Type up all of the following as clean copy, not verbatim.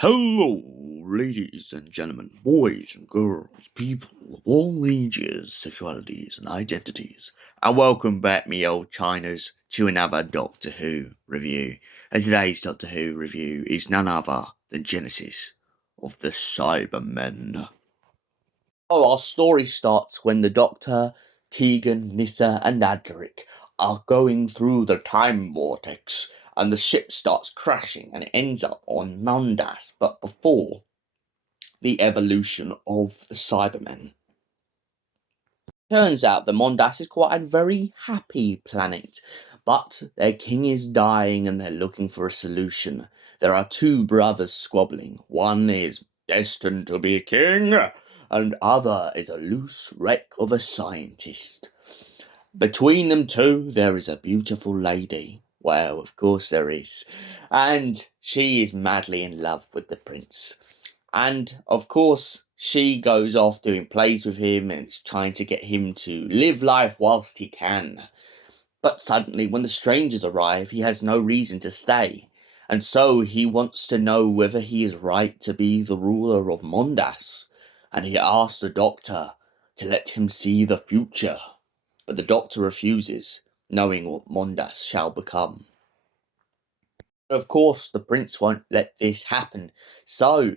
Hello, ladies and gentlemen, boys and girls, people of all ages, sexualities, and identities, and welcome back, me old Chinas, to another Doctor Who review. And today's Doctor Who review is none other than Genesis of the Cybermen. Our story starts when the Doctor, Tegan, Nyssa, and Adric are going through the time vortex, and the ship starts crashing and it ends up on Mondas, but before the evolution of the Cybermen. Turns out that Mondas is quite a very happy planet, but their king is dying and they're looking for a solution. There are two brothers squabbling. One is destined to be king, and other is a loose wreck of a scientist. Between them two, there is a beautiful lady. Well, of course there is. And she is madly in love with the prince. And, of course, she goes off doing plays with him and trying to get him to live life whilst he can. But suddenly, when the strangers arrive, he has no reason to stay. And so he wants to know whether he is right to be the ruler of Mondas. And he asks the doctor to let him see the future. But the doctor refuses, knowing what Mondas shall become. Of course, the prince won't let this happen, so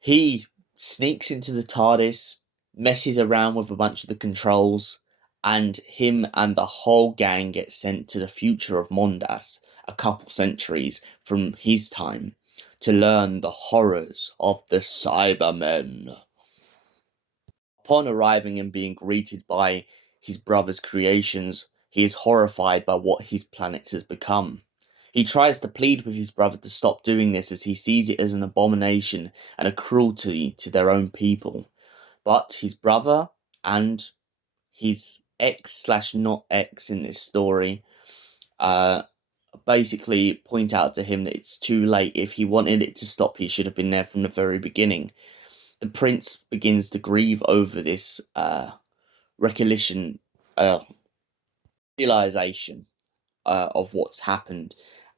he sneaks into the TARDIS, messes around with a bunch of the controls, and him and the whole gang get sent to the future of Mondas, a couple centuries from his time, to learn the horrors of the Cybermen. Upon arriving and being greeted by his brother's creations, he is horrified by what his planet has become. He tries to plead with his brother to stop doing this as he sees it as an abomination and a cruelty to their own people. But his brother and his ex/not ex in this story basically point out to him that it's too late. If he wanted it to stop, he should have been there from the very beginning. The prince begins to grieve over this realization of what's happened.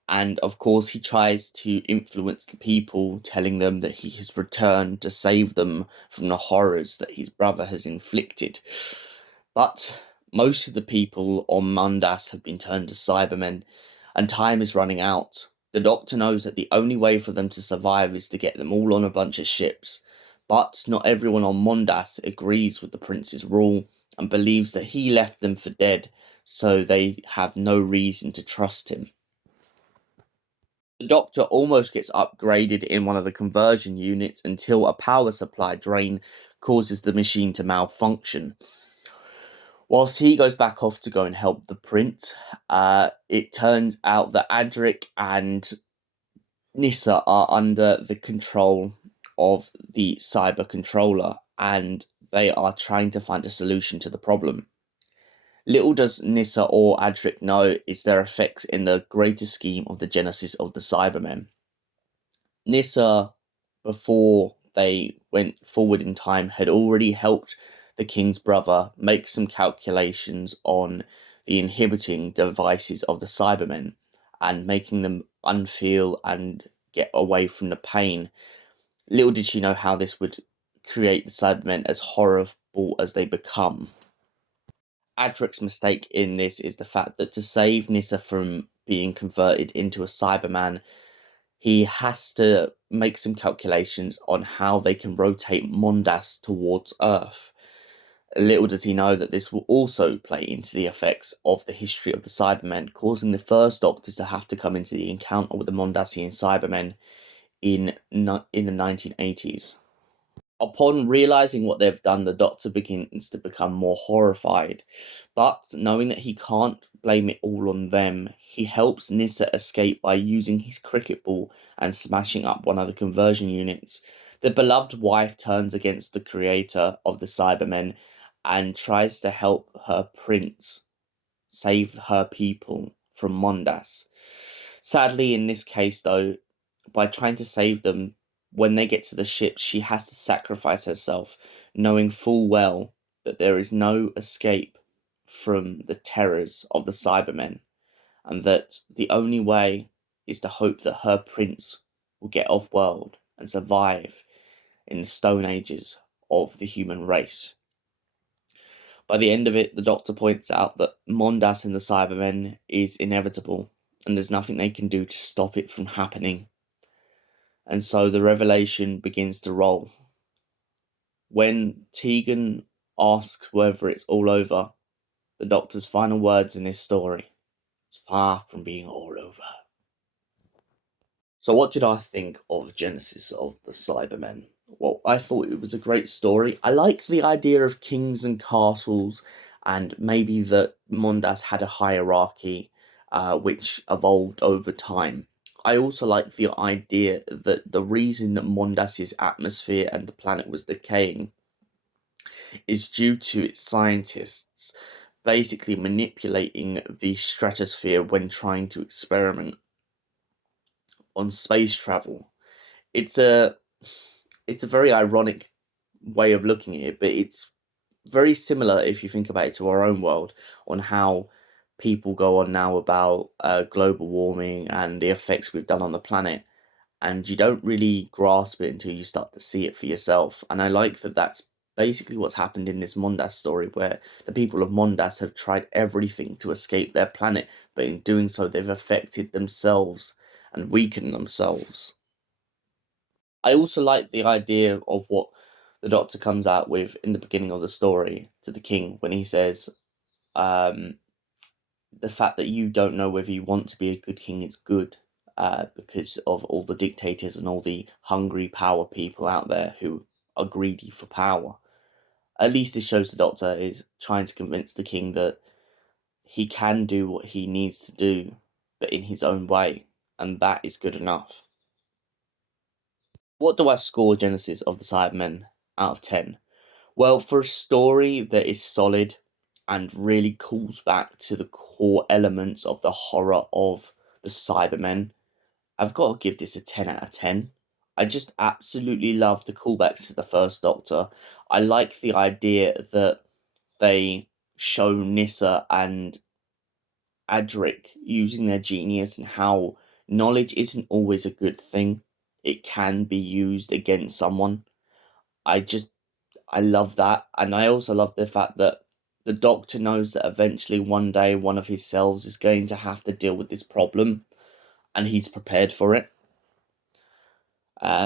And of course, he tries to influence the people, telling them that he has returned to save them from the horrors that his brother has inflicted. But most of the people on Mondas have been turned to Cybermen, and time is running out. The doctor knows that the only way for them to survive is to get them all on a bunch of ships. But not everyone on Mondas agrees with the prince's rule and believes that he left them for dead, so they have no reason to trust him. The doctor almost gets upgraded in one of the conversion units until a power supply drain causes the machine to malfunction. Whilst he goes back off to go and help the prince, it turns out that Adric and Nyssa are under the control of the cyber controller, and they are trying to find a solution to the problem. Little does Nyssa or Adric know is their effects in the greater scheme of the genesis of the Cybermen. Nyssa, before they went forward in time, had already helped the king's brother make some calculations on the inhibiting devices of the Cybermen and making them unfeel and get away from the pain. Little did she know how this would create the Cybermen as horrible as they become. Adric's mistake in this is the fact that to save Nyssa from being converted into a Cyberman, he has to make some calculations on how they can rotate Mondas towards Earth. Little does he know that this will also play into the effects of the history of the Cybermen, causing the first Doctor to have to come into the encounter with the Mondasian Cybermen in the 1980s. Upon realizing what they've done, the Doctor begins to become more horrified, but knowing that he can't blame it all on them, he helps Nyssa escape by using his cricket ball and smashing up one of the conversion units. The beloved wife turns against the creator of the Cybermen and tries to help her prince save her people from Mondas. Sadly, in this case though, by trying to save them, when they get to the ship, she has to sacrifice herself, knowing full well that there is no escape from the terrors of the Cybermen, and that the only way is to hope that her prince will get off world and survive in the stone ages of the human race. By the end of it, the Doctor points out that Mondas and the Cybermen is inevitable, and there's nothing they can do to stop it from happening. And so the revelation begins to roll. When Tegan asks whether it's all over, the Doctor's final words in this story: it's far from being all over. So what did I think of Genesis of the Cybermen? Well, I thought it was a great story. I like the idea of kings and castles, and maybe that Mondas had a hierarchy which evolved over time. I also like the idea that the reason that Mondas's atmosphere and the planet was decaying is due to its scientists basically manipulating the stratosphere when trying to experiment on space travel. It's a very ironic way of looking at it, but it's very similar if you think about it to our own world, on how people go on now about global warming and the effects we've done on the planet, and you don't really grasp it until you start to see it for yourself. And I like that that's basically what's happened in this Mondas story, where the people of Mondas have tried everything to escape their planet, but in doing so they've affected themselves and weakened themselves. I also like the idea of what the Doctor comes out with in the beginning of the story to the king, when he says, the fact that you don't know whether you want to be a good king is good, because of all the dictators and all the hungry power people out there who are greedy for power. At least it shows the Doctor is trying to convince the king that he can do what he needs to do, but in his own way, and that is good enough. What do I score Genesis of the Cybermen out of 10? Well, for a story that is solid and really calls back to the core elements of the horror of the Cybermen, I've got to give this a 10 out of 10. I just absolutely love the callbacks to the first Doctor. I like the idea that they show Nyssa and Adric using their genius, and how knowledge isn't always a good thing. It can be used against someone. I just I love that, and I also love the fact that the Doctor knows that eventually one day one of his selves is going to have to deal with this problem, and he's prepared for it.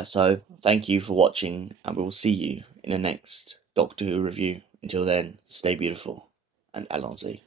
So thank you for watching, and we will see you in the next Doctor Who review. Until then, stay beautiful, and allons-y.